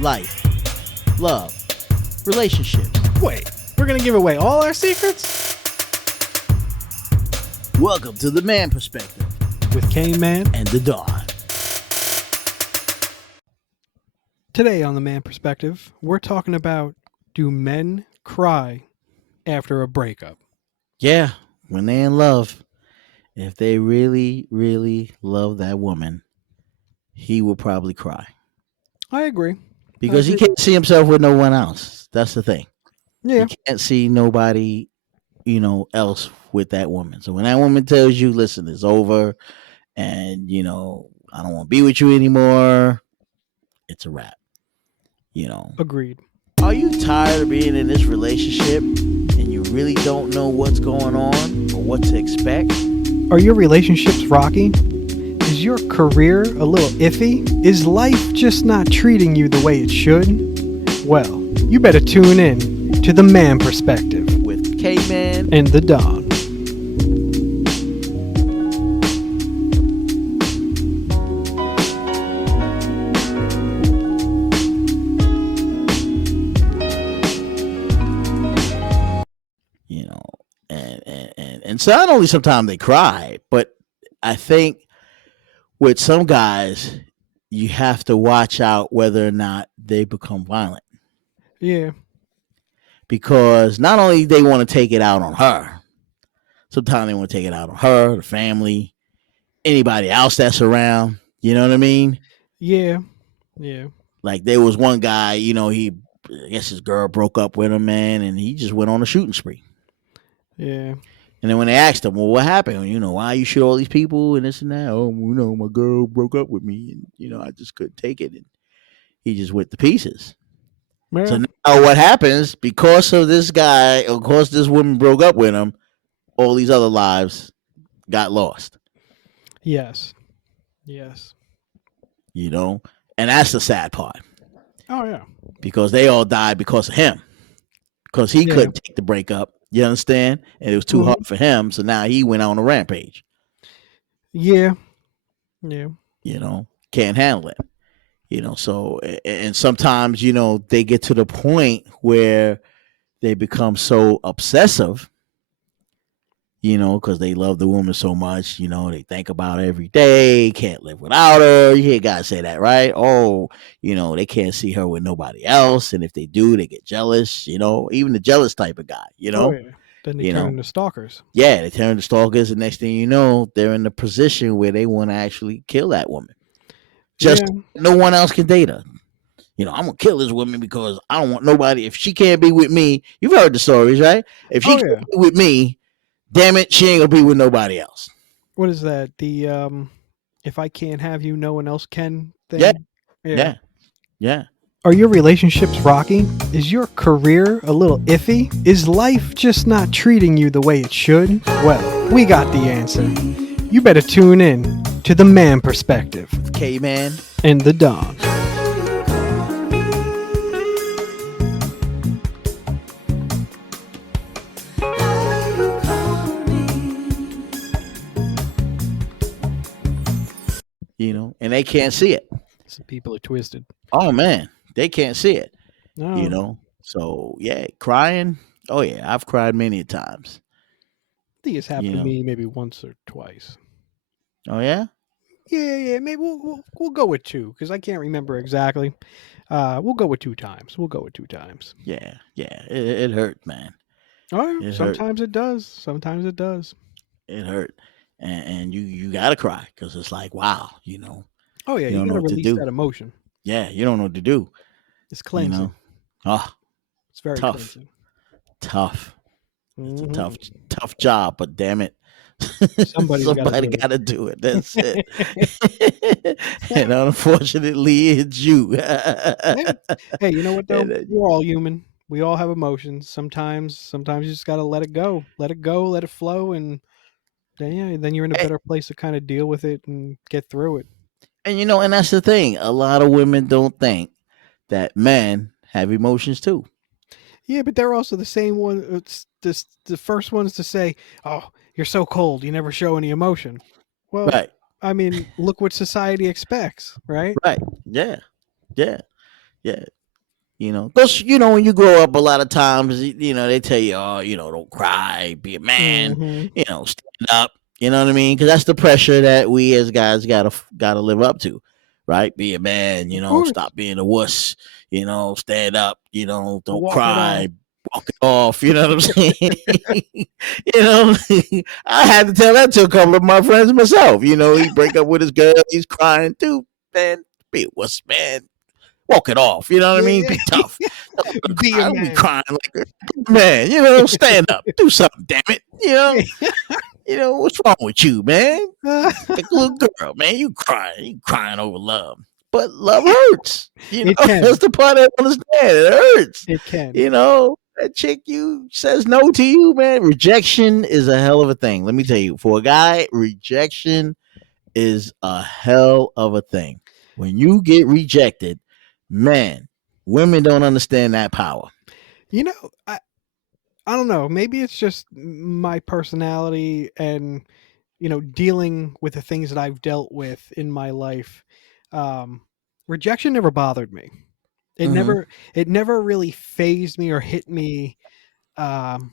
life, love, relationships. Wait, we're gonna give away all our secrets? Welcome to the Man Perspective With Kane Man. and the Dawn. Today on the Man Perspective, we're talking about, do men cry after a breakup? Yeah, when they're in love, if they really, really love that woman, he will probably cry I agree. because he can't see himself with no one else. That's the thing. Yeah. He can't see nobody, else with that woman. So when that woman tells you, listen, it's over and, I don't want to be with you anymore, it's a wrap. Agreed. Are you tired of being in this relationship and you really don't know what's going on or what to expect? Are your relationships rocky? Is your career a little iffy? Is life just not treating you the way it should? Well, you better tune in to the Man Perspective With K-Man and the Dawn. and so not only sometimes they cry, but I think with some guys, you have to watch out whether or not they become violent. Yeah. Because not only they want to take it out on her, sometimes they want to take it out on her, the family, anybody else that's around. You know what I mean? Yeah. Yeah. Like there was one guy, I guess his girl broke up with him, man, and he just went on a shooting spree. Yeah. And then when they asked him, well, what happened? Why you shoot all these people and this and that? Oh, my girl broke up with me and, I just couldn't take it. And he just went to pieces. Yeah. So now what happens, because of this guy, of course, this woman broke up with him, all these other lives got lost. Yes. Yes. And that's the sad part. Oh, yeah. Because they all died because of him. Because he couldn't take the breakup. You understand? And it was too hard for him. So now he went on a rampage. Yeah. Yeah. Can't handle it. So, and sometimes, they get to the point where they become so obsessive, because they love the woman so much, they think about her every day, can't live without her. You hear guys say that, right? Oh, they can't see her with nobody else. And if they do, they get jealous, even the jealous type of guy, Oh, yeah. Then they turn into stalkers. Yeah, they turn into stalkers. And next thing you know, they're in the position where they want to actually kill that woman. Just no one else can date her. I'm going to kill this woman because I don't want nobody. If she can't be with me, you've heard the stories, right? If she can't be with me, damn it, she ain't going to be with nobody else. What is that? The, if I can't have you, no one else can thing? Yeah. Are your relationships rocky? Is your career a little iffy? Is life just not treating you the way it should? Well, we got the answer. You better tune in to the Man Perspective. K-Man and the Dawn. And they can't see it. Some people are twisted. Oh, man. They can't see it. No. So, yeah, crying. Oh, yeah, I've cried many times. I think it's happened to me maybe once or twice. Oh, yeah? Yeah. Maybe we'll go with two because I can't remember exactly. We'll go with 2 times. Yeah. It hurt, man. Oh, sometimes it does. Sometimes it does. It hurt. And you got to cry because it's like, wow, Oh, yeah, you got to release that emotion. Yeah, you don't know what to do. It's cleansing. It's very tough. cleansing. Tough. It's a tough job, but damn it. Somebody got to do it. That's it. And unfortunately, it's you. Hey, you know what, though? We're all human. We all have emotions. Sometimes you just got to let it go. Let it flow, and then you're in a better place to kind of deal with it and get through it. And and that's the thing. A lot of women don't think that men have emotions too. Yeah, but they're also the same one. It's the first ones to say, "Oh, you're so cold. You never show any emotion." Well, right. I mean, look what society expects, right? Right. Yeah. Yeah. Because when you grow up, a lot of times, they tell you, oh, don't cry, be a man, Hmm. stand up. You know what I mean? Because that's the pressure that we as guys gotta live up to, right? Be a man. Of course. Stop being a wuss. Stand up. Don't Walk it off. cry. Walk it off. You know what I'm saying? I had to tell that to a couple of my friends myself. He break up with his girl, he's crying too. Man, be a wuss, man. Walk it off. You know what I mean? Yeah. Be tough. Don't Be cry. a Don't be man. crying like a man. Stand up. Do something, damn it. What's wrong with you, man? Like a little girl, man. You crying. You crying over love. But love hurts. It That's can. the part I understand. It hurts. It can. That chick you says no to you, man. Rejection is a hell of a thing. Let me tell you. For a guy, rejection is a hell of a thing. When you get rejected, man, women don't understand that power. You know, I don't know. Maybe it's just my personality and dealing with the things that I've dealt with in my life. Um, Rejection never bothered me. It Mm-hmm. never it never really phased me or hit me. Um,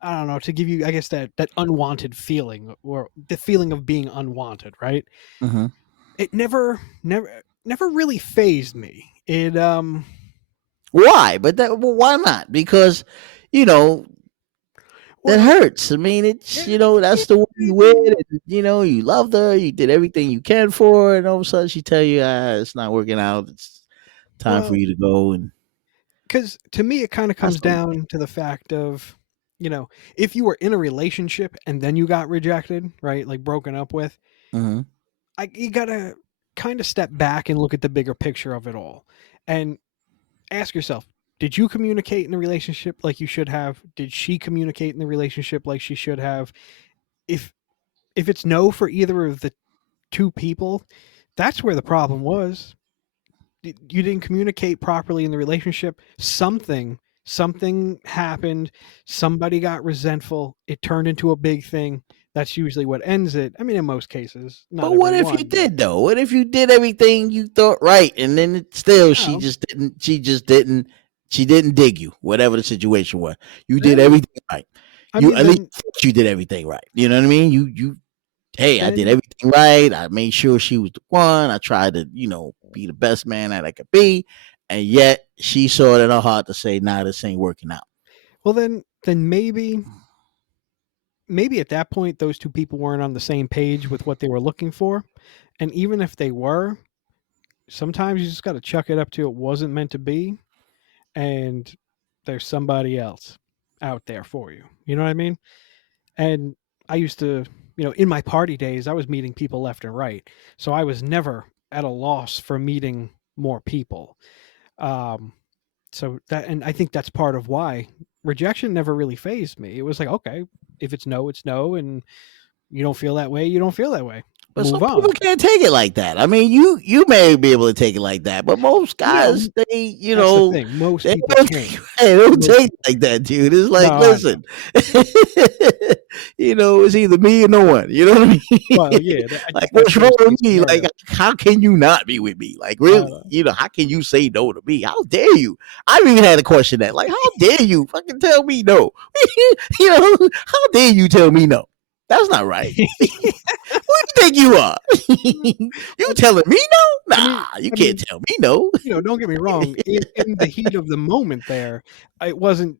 I don't know, to give you, I guess, that unwanted feeling, or the feeling of being unwanted, right? Mm-hmm. It never really phased me. Why? Well, why not? Because you know that Well, hurts. I mean, it's yeah, that's the one you with, and you loved her, you did everything you can for her, and all of a sudden she tell you, it's not working out. It's time for well, you to go, and because to me, it kind of that's comes the. down to the fact of, if you were in a relationship and then you got rejected, right? Like broken up with, Mm-hmm. you gotta kind of step back and look at the bigger picture of it all, and ask yourself: did you communicate in the relationship like you should have? Did she communicate in the relationship like she should have? If if it's no for either of the two people, that's where the problem was. You didn't communicate properly in the relationship. Something happened. Somebody got resentful. It turned into a big thing. That's usually what ends it. I mean, in most cases, not But what if you everyone, but did though? What if you did everything you thought right, and then still she no. just didn't. She just didn't. She didn't dig you. Whatever the situation was, you did Yeah. everything right. I You mean, at least then thought you did everything right. You know what I mean? You. Hey, I did then everything right. I made sure she was the one. I tried to, be the best man that I could be, and yet she saw it in her heart to say, "Nah, this ain't working out." well then maybe at that point those two people weren't on the same page with what they were looking for. And even if they were, sometimes you just got to chuck it up to it wasn't meant to be, and there's somebody else out there for you. You know what I mean? And I used to, in my party days, I was meeting people left and right. So I was never at a loss for meeting more people. Um, and I think that's part of why rejection never really phased me. It was like, okay, if it's no, it's no. And you don't feel that way, you don't feel that way. But Move some people on. can't take it like that. I mean, you may be able to take it like that, but most No, guys, that's the thing. Most they people don't can't. they don't Most take it people. like that, dude. It's like, No, I know. listen, it's either me or no one. You know what I Well, mean? yeah, I Like, think that's what's wrong worst with case me? Like, scenario. how can you not be with me? Like, I don't really? know. How can you say no to me? How dare you? I've even had a question that, like, how dare you fucking tell me no? How dare you tell me no? That's not right. Who you think you are? You Well, telling me no? I mean, Nah, you I can't mean, tell me no. don't get me wrong. In the heat of the moment, there, I wasn't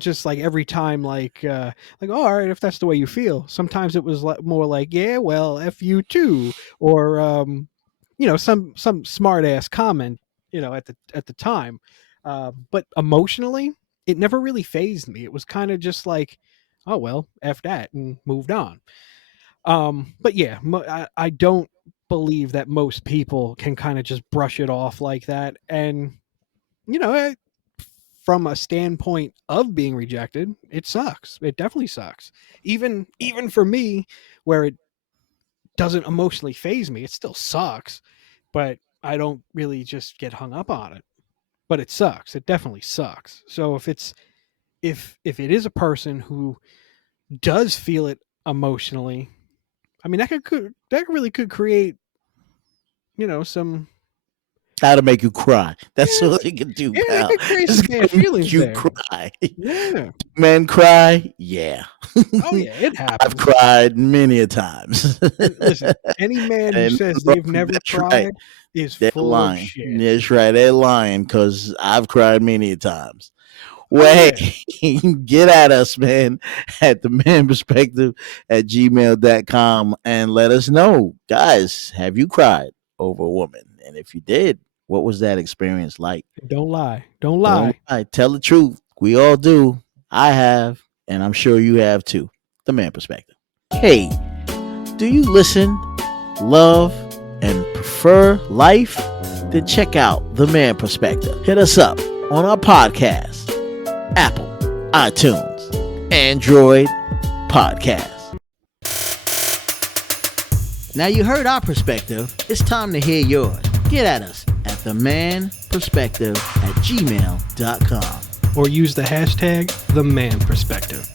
just like every time like, oh, all right, if that's the way you feel. Sometimes it was more like, yeah, well, f you too, or some smart ass comment, at the time. But emotionally, it never really phased me. It was kind of just like, oh well, f that, and moved on. But yeah, I don't believe that most people can kind of just brush it off like that. And you know, eh, from a standpoint of being rejected, it sucks. It definitely sucks. Even for me, where it doesn't emotionally phase me, it still sucks. But I don't really just get hung up on it. But it sucks. It definitely sucks. So if it is a person who does feel it emotionally, I mean that really could create some That'll make you cry. That's all they can do, Yeah, pal. it creates It's some bad gonna make feelings you there. cry. Yeah. Men cry? Yeah. Oh yeah, it I've happens. cried many a times. And listen, any man who And says look, they've never that's right. cried is They're full of lying. shit. That's right. They're lying because I've cried many a times. Oh Well, yeah. hey, get at us, man, at the man perspective at gmail.com and let us know. Guys, have you cried over a woman? And if you did, what was that experience like? Don't lie. Don't Don't lie. lie. Tell the truth. We all do. I have, and I'm sure you have too. The man perspective. Hey, do you listen, love, and prefer life? Then check out The Man Perspective. Hit us up on our podcast, Apple, iTunes, Android podcast. Now you heard our perspective. It's time to hear yours. Get at us at themanperspective@gmail.com. Or use the hashtag #TheManPerspective.